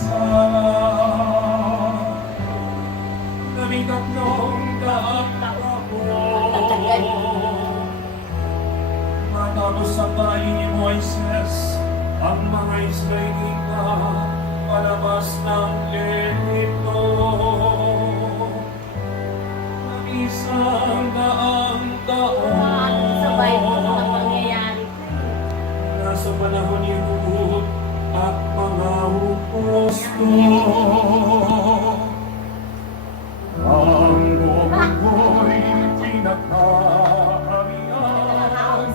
isa. Labing-tatlong daang ako. Matapos sa bahay ni Moises, ang mga Israelita palabas ng Ehipto. Ng 100 taon. Sabay po mga pangyayari. Nasa panahon ni Ruth at mga huposto. Ang buong ko'y pinakaharian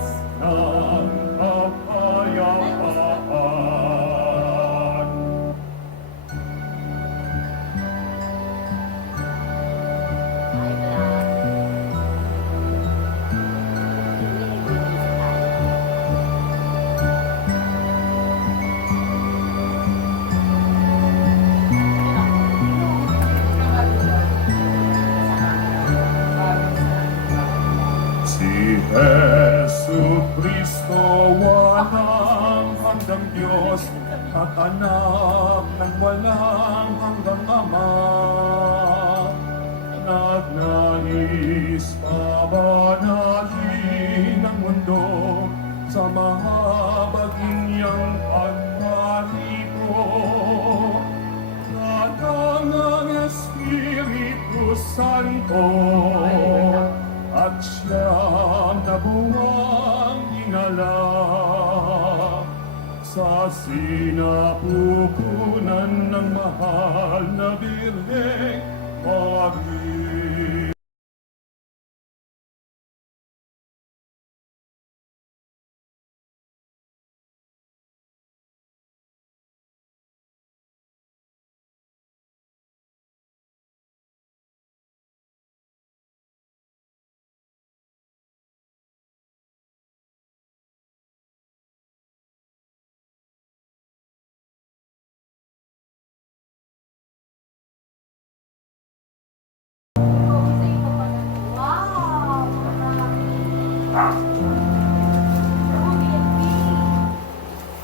ng kapayapaan. Si Jesucristo, walang hanggang Diyos at anak ng walang hanggang Ama. Nagnais pabanalin ang mundo sa mahabaginyang pagparito. Nadangang Espiritu Santo at siyang nabuwang dinala sa sinapupunan ng mahal na Birheng Maria.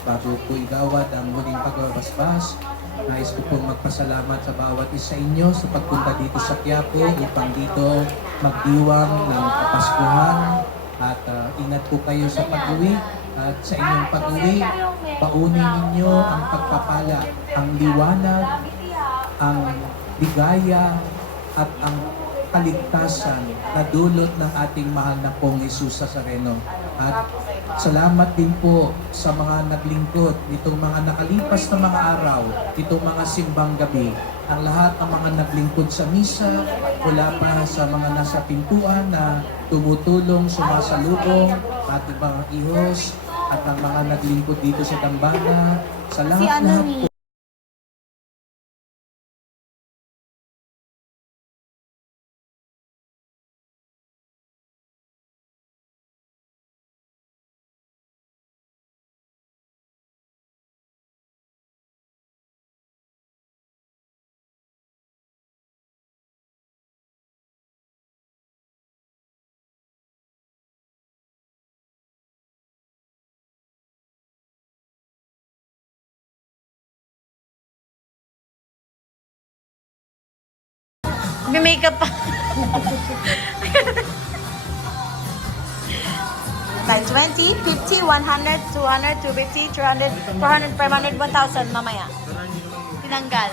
Bago po igawad ang muling pagbabasbas, nais ko pong magpasalamat sa bawat isa inyo sa pagpunta dito sa Quiapo upang dito magdiwang ng Kapaskuhan. At ingat po kayo sa pag-uwi, at sa inyong pag-uwi, baunin ninyo ang pagpapala, ang liwanag, ang ligaya, at ang kaligtasan na dulot ng ating mahal na pong Jesus Nazareno. At salamat din po sa mga naglingkod nitong mga nakalipas na mga araw, nitong mga simbang gabi. Ang lahat ng mga naglingkod sa misa, mula pa sa mga nasa pintuan na tumutulong, sumasalubong, ating mga ihos, at ang mga naglingkod dito sa dambana, sa lahat-lahat po. May makeup pa. By 20, 50, 100, 200, 250, 300, 400, 500, 1,000 mamaya. Tinanggal.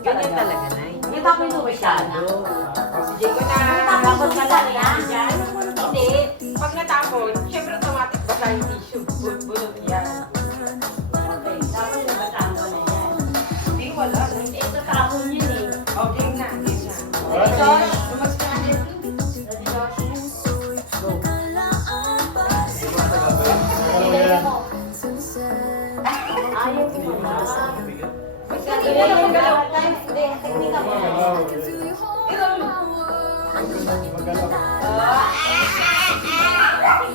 Ganyan talaga, Nay. Hindi ba ako masyado? Si Jay ko na Tapos wala na yan. Hindi. Pag natapon, syempre automatic basa yung tissue. Bunot yan. Okay, tapos yung batang na yan. Hindi, wala. Ito tapon yun eh. Okay na, hindi na. Josh, Lumas ka na. ayaw ko pa. Hindi na lang galaw. Hindi, hindi ka pa. Ito,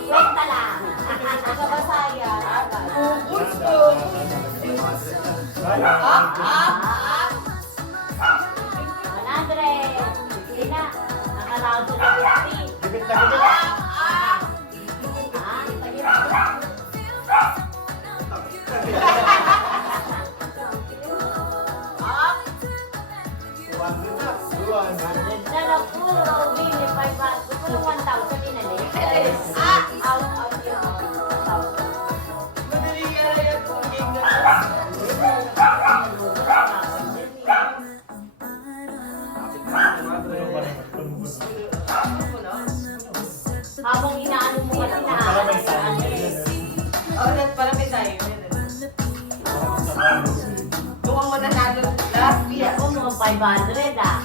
Kwenta lang. Sa Basaya. Gusto. 100. Hindi na. Naka-round to the 50. Gibit na gibit. Sana puro bili 500. Gusto yung 1,000 din na Out yung 1,000. Madali ka na yan kung game na. Habang inaano mo kasi na. Oh, that's para may tayo. Kung ako nanalo last year. Ako mo 500 ah.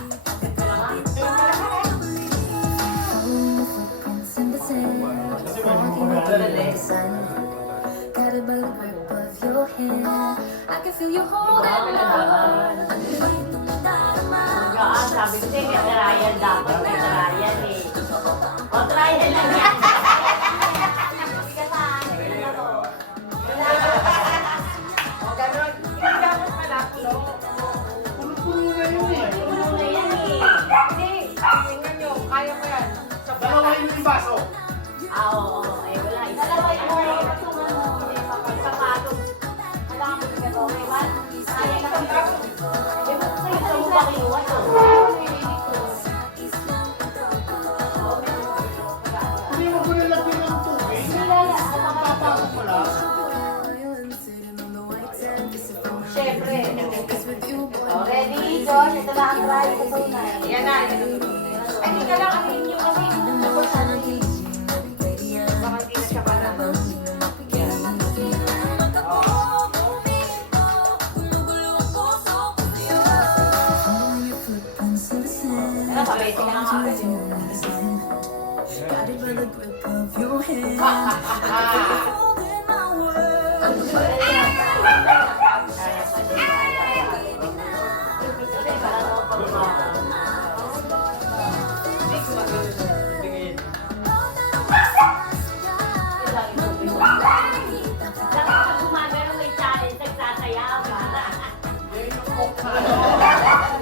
Got it by the grip of your hand. I can feel you hold Grabe na naman. Magaan, sabi ko sa'yo, may trial dapat, may trial eh. O, trial lang yan. Hindi ka sa akin, ano. O, ganun. Hindi dapat pala pulo. Pulo-pulo na yun eh. Puno na yan eh. Hindi. Tingnan nyo. Kaya mo yan. Sa Dalawahin mo yung baso. Ah, oo. Ay, wala. Dalawa yung pagpapatong. Alam mo yung gano'n, may one. Kaya na kami. Sa'yo mo ba kinuha to? Hindi mo ko nilagyan ng tubig. Siyempre. Oh, ready, John? Ito na ang try ko tunay. Yan na. Ay, hindi ka lang amin nyo kasi. Baka hindi na siya panalo. Ano ba? Wait, tingnan nga ako. Got it by the grip of your hand.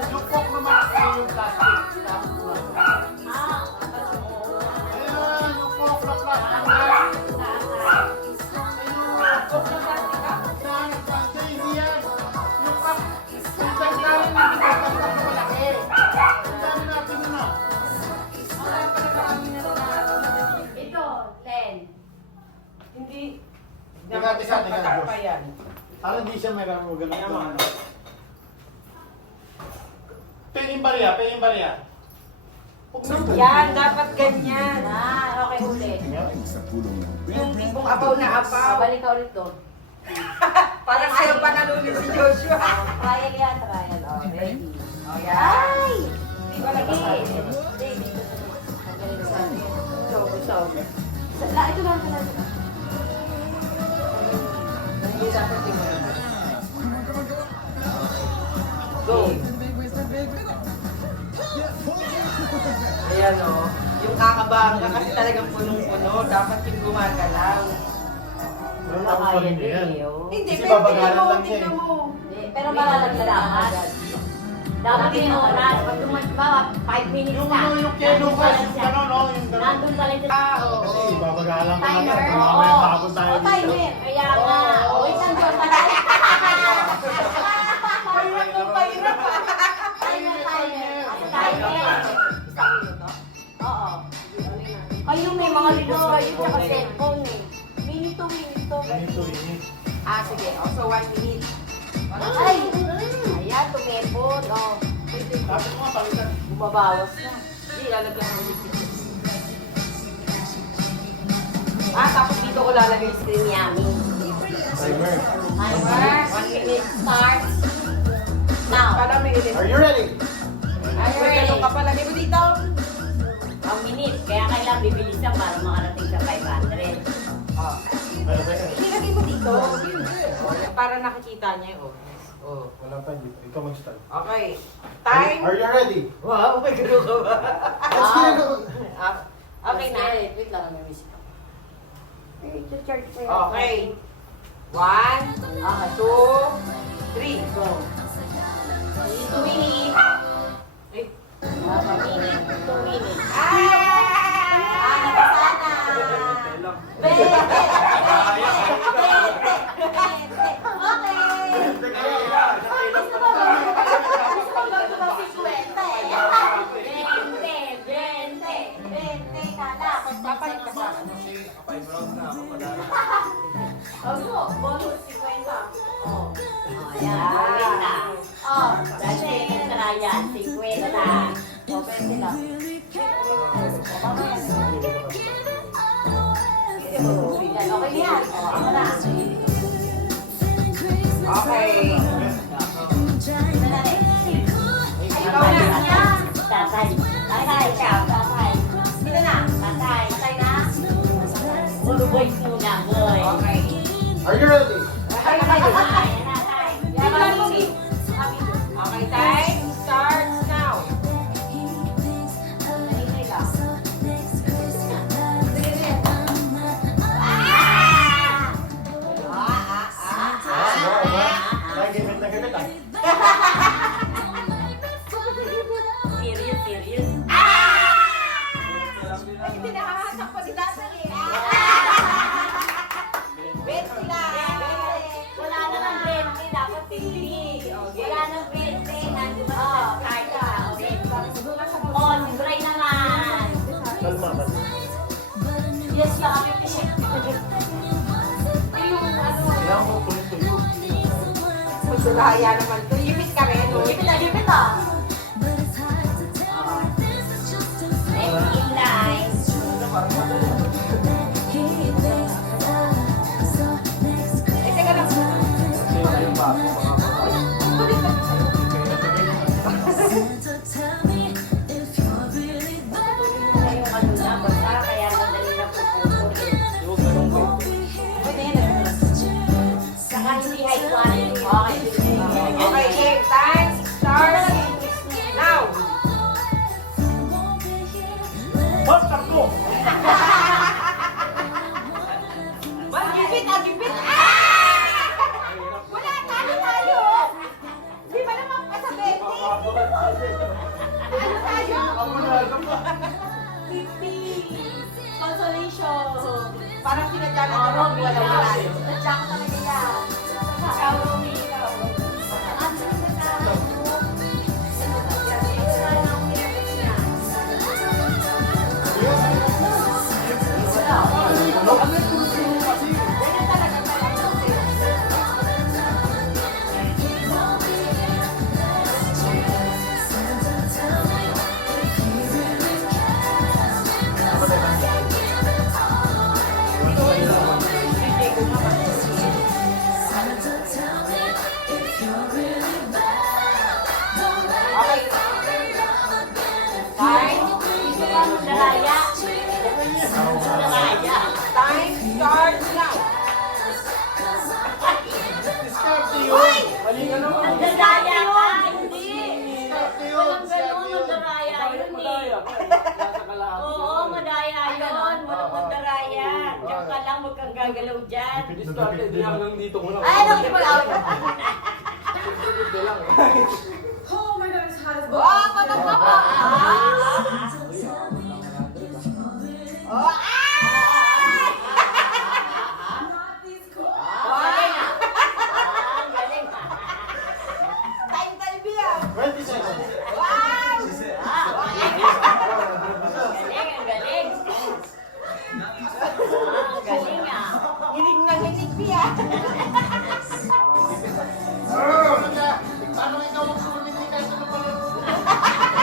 Yung coke naman kasi yung plastic. Ayun, yung coke na plastic. Coke na plastic ka? Saan? Sa hindi yan. Yung cup. Yung tanggalin na hindi ko plastic malaki. Ang dami natin na. Ito, Len. Hindi. Teka, boss. Pa yan. Parang hindi siya may ramo ganun. Pengin barya, pengin barya. Yan, dapat ganyan. Ah, okay, huli. Yung tipong apaw na apaw. Balik ka ulit doon. Parang ayaw pa nalunin si Joshua. Trial yan, trial. Oh, ready. O, yan. Ay! Hindi ko lagi. Ito lang, ito lang. Hindi dapat tingnan. Go. Ayan o. Yung kakabangga kasi talagang punong-puno. Dapat yung gumagalaw. Kaya din eh, oh. Hindi, Kasi pero babagalan tingnan mo, lang siya eh. tingnan mo. Hindi, pero malalaglagan. Dapat yung oras. Pag tumatba, 5 minutes Yung na. ano, yung keno Nandun ko, pa lang siya. gano'n, no? Yung gano'n. Nandun pa lang siya. Oo. Kasi babagalan ka Timer, agad. oo. Mamaya tapos tayo O, dito. timer. Kaya nga. Oo. O, isang doon pa tayo. Pahirap mo, pahirap pa. Timer, timer. Ano, timer? Isang minuto? Oo. Kayo may mga libros kayo tsaka cellphone eh. Minito. Ganito, init. Ah, sige. O, so 1 minute. Ay! Ayan, tumepon. Oh. Tapos mga palitan. Bumabawas na. Hindi, lalagyan mo ulit. Ah, tapos dito ko lalagay yung Cream yummy. Timer. Timer. 1 minute. Start. Now. Para may ulit. Are you ready? Ay, Ready. ganun ka palagay mo dito. Ang minute. Kaya kailangan bibilisan para makarating sa 500. Oh. Pero, teka. Ilagay mo dito. Para nakikita niya yung Oh. Wala pa, hindi pa. Ikaw mag-start. Okay. Time. Are you ready? Wow, may gano'n ka ba? Let's go! Okay na. Wait lang, may miss ka. Okay. 1, 2, 3, go. 2 minutes. Ay. 2 minutes. Bonus 50. Oh, ayan. Oh, dahil nagtarayan, 50. O, 20 lang. Okay yan. O, ako na. Okay. Ikaw na. Tatay. Tatay siya. Tatay. Sino na? Tatay. Tatay na. Puro boys muna, boy. Okay. Are you ready? Okay, Tatay. Tatay. Okay, time starts now. Nag-event na ganit ah. Serious, serious. Hindi nakakasak pa si Dasal eh. Bet sila. Wala namang 20, dapat 50. Wala nang 20, nandun na siya. Kahit ka. Oh, si Bray naman. Kalma, kalma. Yes, kami kasi. Kailangan mo tuloy-tuloy. Magdulaya naman. Yipit ka rin. No? Gipit na, gipit na. 19 Eh, teka lang. Kasi ayun ba, mga babae. Yung ganun ko. Okay, game time starts now. Basta ko! Gipit, gipit. Wala, talo tayo. Di ba naman kasabete? Ano tayo? Consolation. Parang sinadya na naman. Wala. Sadya ko talaga yan. Ikaw, Romy, ikaw. Okay. Time. Daraya. Daraya. Time starts now. Diskarte yun! Mali ka naman. Daraya ka, hindi. Diskarte yun! Walang ganun, madaraya yun eh. Oo, madaya yun. Walang madaraya. Diyan ka lang, huwag kang gagalaw dyan. Diskarte din hanggang dito ko na. Ay, ano, di ba lang? Ito lang eh. Oh, patok na po. Oh, Galing ah. Galing ah. time time yan. 20 seconds. Wow! Galing, ang galing. Galing ah. Hilig na hilig siya. Paano ikaw mag-communicate ka sa pala?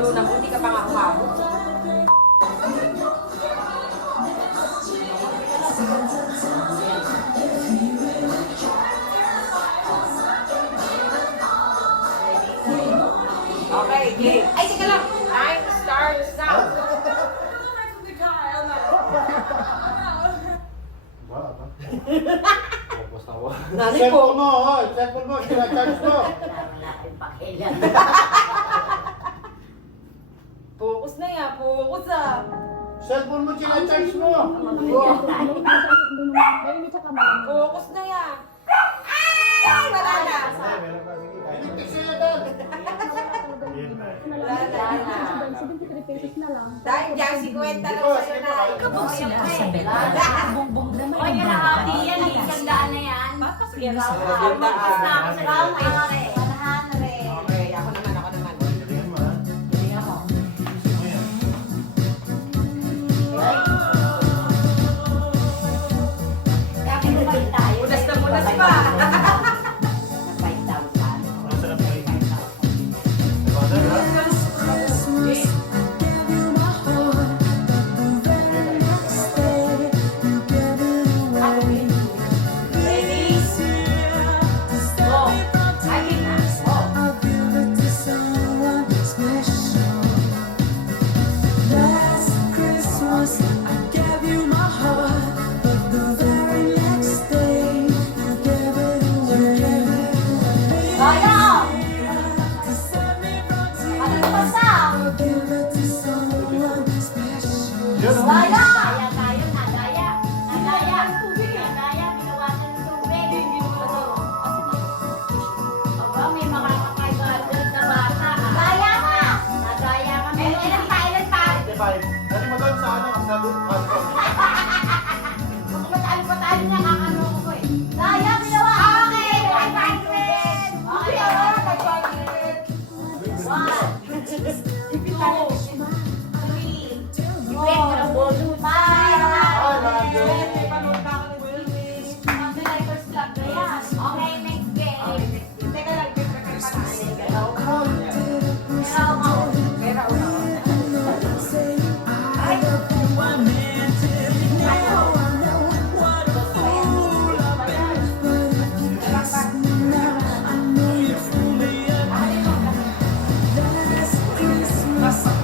tinalunan mo, hindi ka pa nga umabot. Okay, game. Ay, teka lang. Time starts now. Nanay ko. Cellphone mo, oh. Cellphone mo, sinacharge mo. Wala kang pakialam. Focus na yan. Focus ah. Cellphone mo, sinacharge mo. Focus na yan. Ay, wala na. Kasi na doon. Wala na. Dahil dyan, 50 lang sa'yo na. Kabog sila sa beta. Bongbong naman Oy, yung kalahati bongga. yan. Isang daan na yan. Sige na Basta sa ako sa round, pare. Okay, ako naman, ako naman. Kaya pinabay tayo. Munas na munas pa. Dali mo doon sa ano, sa loop. Okay, next game. Teka lang, prepare pa tayo. Pera una. Christmas.